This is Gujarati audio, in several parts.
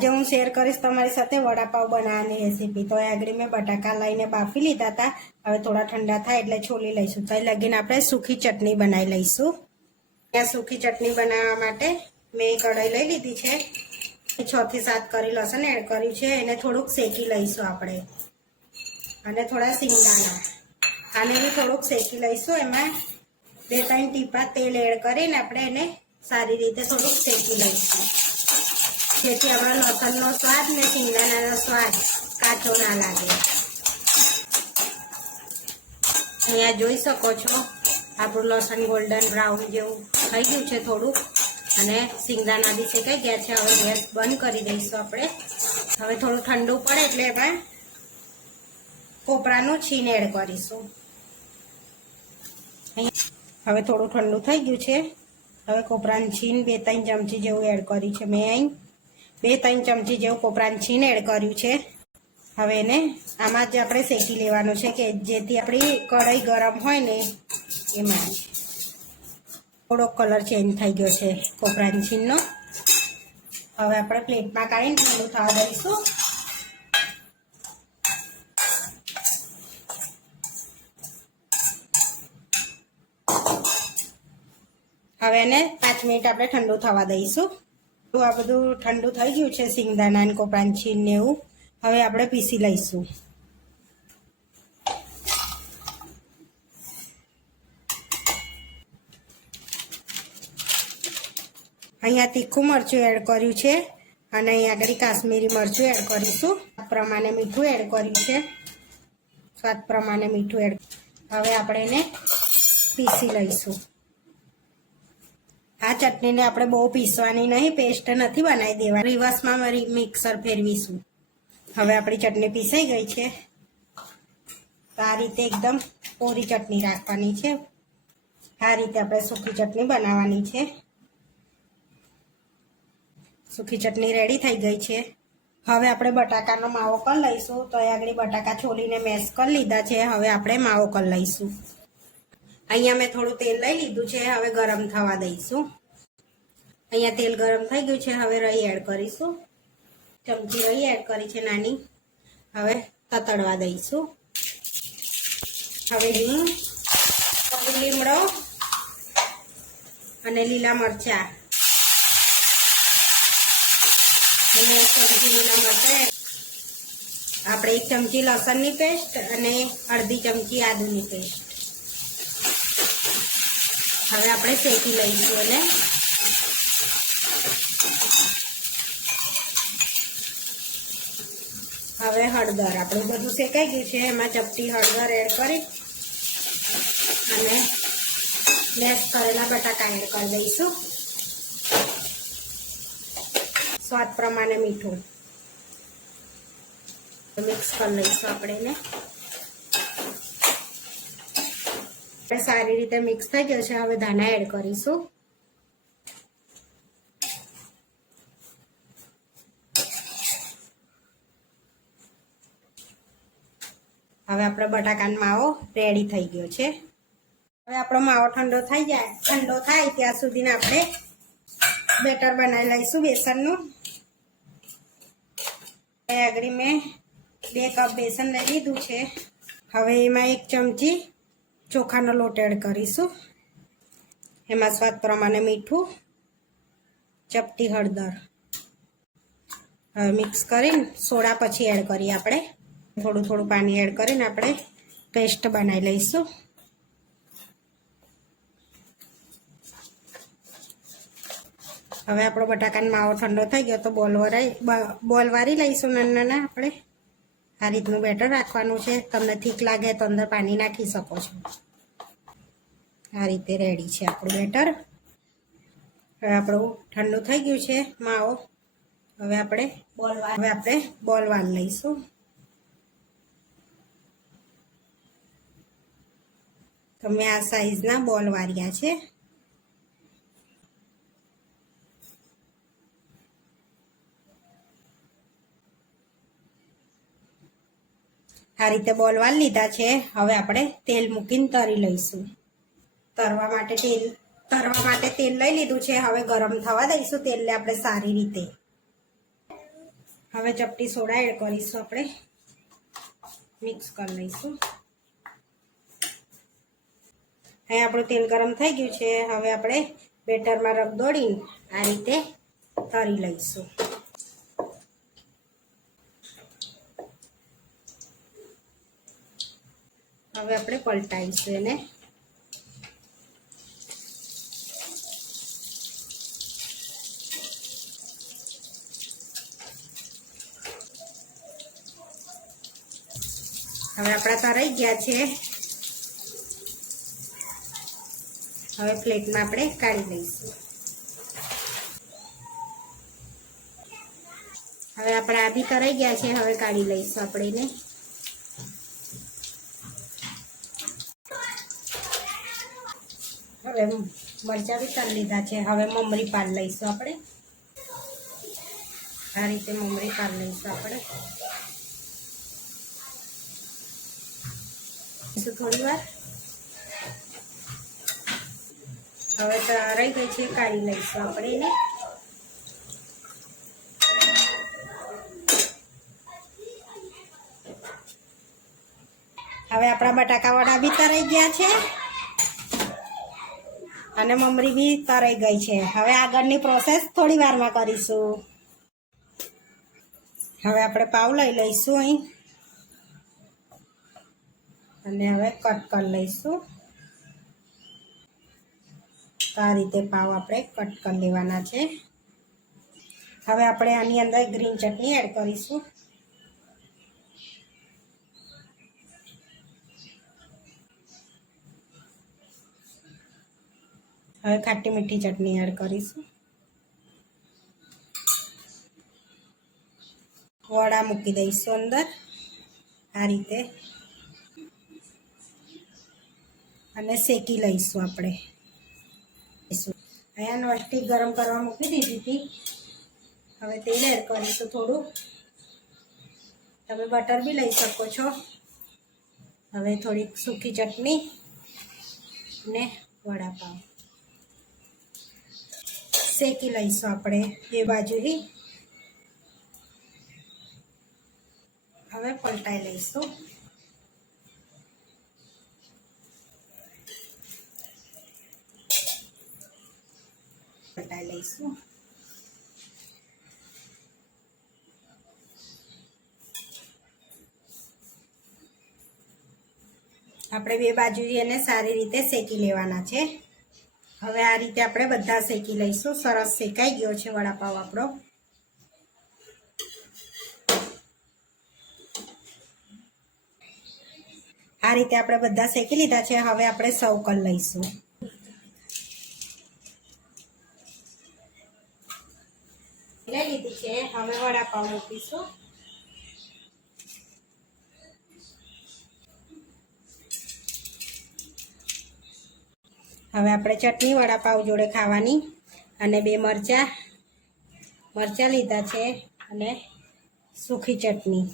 આજે હું શેર કરીશ તમારી સાથે વડાપાવ બનાવવાની રેસીપી તો આગળ મેં બટાકા લઈને બાફી લીધા હતા. હવે થોડા ઠંડા થાય એટલે છોલી લઈશું. તો લગીને આપણે સૂકી ચટણી બનાવી લઈશું. ત્યાં સૂકી ચટણી બનાવવા માટે મેં કઢાઈ લઈ લીધી છે. છ થી સાત કરી લસણ એડ કર્યું છે. એને થોડુંક શેકી લઈશું આપણે. અને થોડા સિંગદાણા આને બી થોડુંક શેકી લઈશું. એમાં બે ત્રણ ટીપા તેલ એડ કરીને આપણે એને સારી રીતે થોડુંક શેકી લઈશું. જેથી આપણા લસણનો સ્વાદ ને સિંગદાણાનો સ્વાદ કાચો ના લાગે. અહીંયા જોઈ શકો છો, આપણું લસણ ગોલ્ડન બ્રાઉન જેવું થઈ ગયું છે થોડુંક. અને સિંગદાણા બી શેકાઈ ગયા છે. હવે ગેસ બંધ કરી દઈશું આપણે. હવે થોડું ઠંડુ પડે એટલે એમાં કોપરાનું છીણ એડ કરીશું. હવે થોડું ઠંડુ થઈ ગયું છે. હવે કોપરાનું છીણ બે ત્રણ ચમચી જેવું એડ કરી છે મેં અહીં. બે ત્રણ ચમચી જેવું કોપરાનું છીણ એડ કર્યું છે. હવે એને આમાં જ આપણે શેકી લેવાનું છે કે જેથી આપણી કઢાઈ ગરમ હોય ને એમાં થોડોક કલર ચેન્જ થઈ ગયો છે કોપરાની છીણનો. હવે આપણે પ્લેટમાં કાઢીને ઠંડુ થવા દઈશું. હવે એને પાંચ મિનિટ આપણે ઠંડુ થવા દઈશું. તો આ બધું ઠંડુ થઈ ગયું છે સિંગદાણા અને કોપાંચી ને એવું. હવે આપણે પીસી લઈશું. અહીંયા તીખું મરચું એડ કર્યું છે અને અહીંયા આગળ કાશ્મીરી મરચું એડ કરીશું. પ્રમાણે મીઠું એડ કર્યું છે. સ્વાદ પ્રમાણે મીઠું એડ હવે આપણે એને પીસી લઈશું. આ ચટણીને આપણે બહુ પીસવાની નહીં પેસ્ટ નથી બનાવી દેવાની. રિવર્સમાં મિક્સર ફેરવીશું. હવે આપણી ચટણી પીસાઈ ગઈ છે. આ રીતે એકદમ કોરી ચટણી રાખવાની છે. આ રીતે આપણે સૂકી ચટણી બનાવવાની છે. સૂકી ચટણી રેડી થઈ ગઈ છે. હવે આપણે બટાકાનો માવો કરી લઈશું. તો એ આગળ બટાકા છોલીને મેશ કરી લીધા છે. હવે આપણે માવો કરી લઈશું. અહીંયા મેં થોડું તેલ લઈ લીધું છે, હવે ગરમ થવા દઈશું. અહીંયા તેલ ગરમ થઈ ગયું છે, હવે રહી એડ કરીશું. ચમચી રહી એડ કરી છે નાની. હવે તતડવા દઈશું. હવે હિંગ લીમડો અને લીલા મરચા. અને ચમચી લીલા મરચા. આપણે એક ચમચી લસણની પેસ્ટ અને અડધી ચમચી આદુની પેસ્ટ હવે આપણે શેકી લઈશું એને. હવે હળદર, આપણું બધું શેકાઈ ગયું છે, એમાં ચપટી હળદર એડ કરી અને લેસ કરેલા બટાકા એડ કરી દઈશું. સ્વાદ પ્રમાણે મીઠું. મિક્સ કરી લઈશું આપણે એને. સારી રીતે મિક્સ થઈ ગયો છે. હવે ધાણા એડ કરીશું. હવે આપણો બટાકાનો માવો રેડી થઈ ગયો છે. હવે આપણો માવો ઠંડો થઈ જાય. ઠંડો થાય ત્યાં સુધીને આપણે બેટર બનાવી લઈશું બેસનનું. આગળ મેં બે કપ બેસન લઈ લીધું છે. હવે એમાં એક ચમચી ચોખાનો લોટ એડ કરીશું. એમાં સ્વાદ પ્રમાણે મીઠું, ચપટી હળદર. હવે મિક્સ કરીને સોડા પછી એડ કરીએ આપણે. થોડું થોડું પાણી એડ કરીને આપણે પેસ્ટ બનાવી લઈશું. હવે આપણો બટાકાનો માવો ઠંડો થઈ ગયો તો બોલ વરાઈ બોલ વારી લઈશું નાના નાના આપણે. આ રીતનું બેટર રાખવાનું છે. તમને ઠીક લાગે તો અંદર પાણી નાખી શકો છો. આ રીતે રેડી છે આપણું બેટર. હવે આપણું ઠંડુ થઈ ગયું છે માવો. હવે આપણે બોલ હવે આપણે બોલ વાળ લઈશું. તો મેં આ સાઈઝના બોલ વાર્યા છે. આ રીતે બોલવા લીધા છે. હવે આપણે તેલ મૂકીને તરી લઈશું. તરવા માટે તેલ, તરવા માટે તેલ લઈ લીધું છે. હવે ગરમ થવા દઈશું તેલને આપણે સારી રીતે. હવે ચપટી સોડા એડ કરીશું આપણે. મિક્સ કરી લઈશું. અહીં આપણું તેલ ગરમ થઈ ગયું છે. હવે આપણે બેટરમાં રગદોડીને આ રીતે તરી લઈશું. હવે આપણે પલટાવીશું એને. હવે આપણા તરાઈ ગયા છે. હવે પ્લેટમાં આપણે કાઢી લઈશું. હવે આપણા આ બી તરાઈ ગયા છે, હવે કાઢી લઈશું આપણે એને. હવે મરચા બી તળી લીધા છે. હવે મમરી પાડ લઈશું આપણે. આ રીતે મમરી પાડ લઈશું આપણે. થોડી વાર. હવે તો રહી ગઈ છે, કાઢી લઈશું આપણે એને. હવે આપણા બટાકા વડા બી તરાઈ ગયા છે. અને મમરી બી તરાઈ ગઈ છે. હવે આગળની પ્રોસેસ થોડી વારમાં કરીશું. હવે આપણે પાવ લઈ લઈશું અહીં. અને હવે કટ કરી લઈશું. તો આ રીતે પાવ આપણે કટ કરી લેવાના છે. હવે આપણે આની અંદર ગ્રીન ચટણી એડ કરીશું. હવે ખાટી મીઠી ચટણી એડ કરીશું. વડા મૂકી દઈશું અંદર. આ રીતે. અને શેકી લઈશું આપણે. અહીંયા નોસ્ટિક ગરમ કરવા મૂકી દીધી હતી. હવે તેલ એડ કરીશું થોડું. તમે બટર બી લઈ શકો છો. હવે થોડીક સૂકી ચટણી ને વડાપાવ. શેકી લઈશું આપણે બે બાજુથી. હવે પલટાઈ લઈશું. પલટાઈ લઈશું. આપણે બે બાજુ એને સારી રીતે શેકી લેવાના છે. હવે આ રીતે આપણે બધા શેકી લઈશું. સરસ શેકાઈ ગયો છે વડાપાવ આપણો. આ રીતે આપણે બધા શેકી લીધા છે. હવે આપણે સર્વ કરી લઈશું. લઈ લીધી છે. હવે વડાપાવ મૂકીશું. હવે આપણે ચટણી વડાપાવ જોડે ખાવાની અને બે મરચાં મરચાં લીધા છે અને સૂકી ચટણી.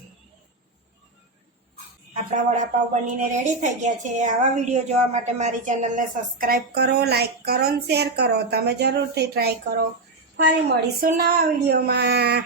આપણા વડાપાઉં બનીને રેડી થઈ ગયા છે. આવા વીડિયો જોવા માટે મારી ચેનલને સબસ્ક્રાઈબ કરો લાઈક કરો અને શેર કરો. તમે જરૂરથી ટ્રાય કરો. ફરી મળીશું નવા વિડીયોમાં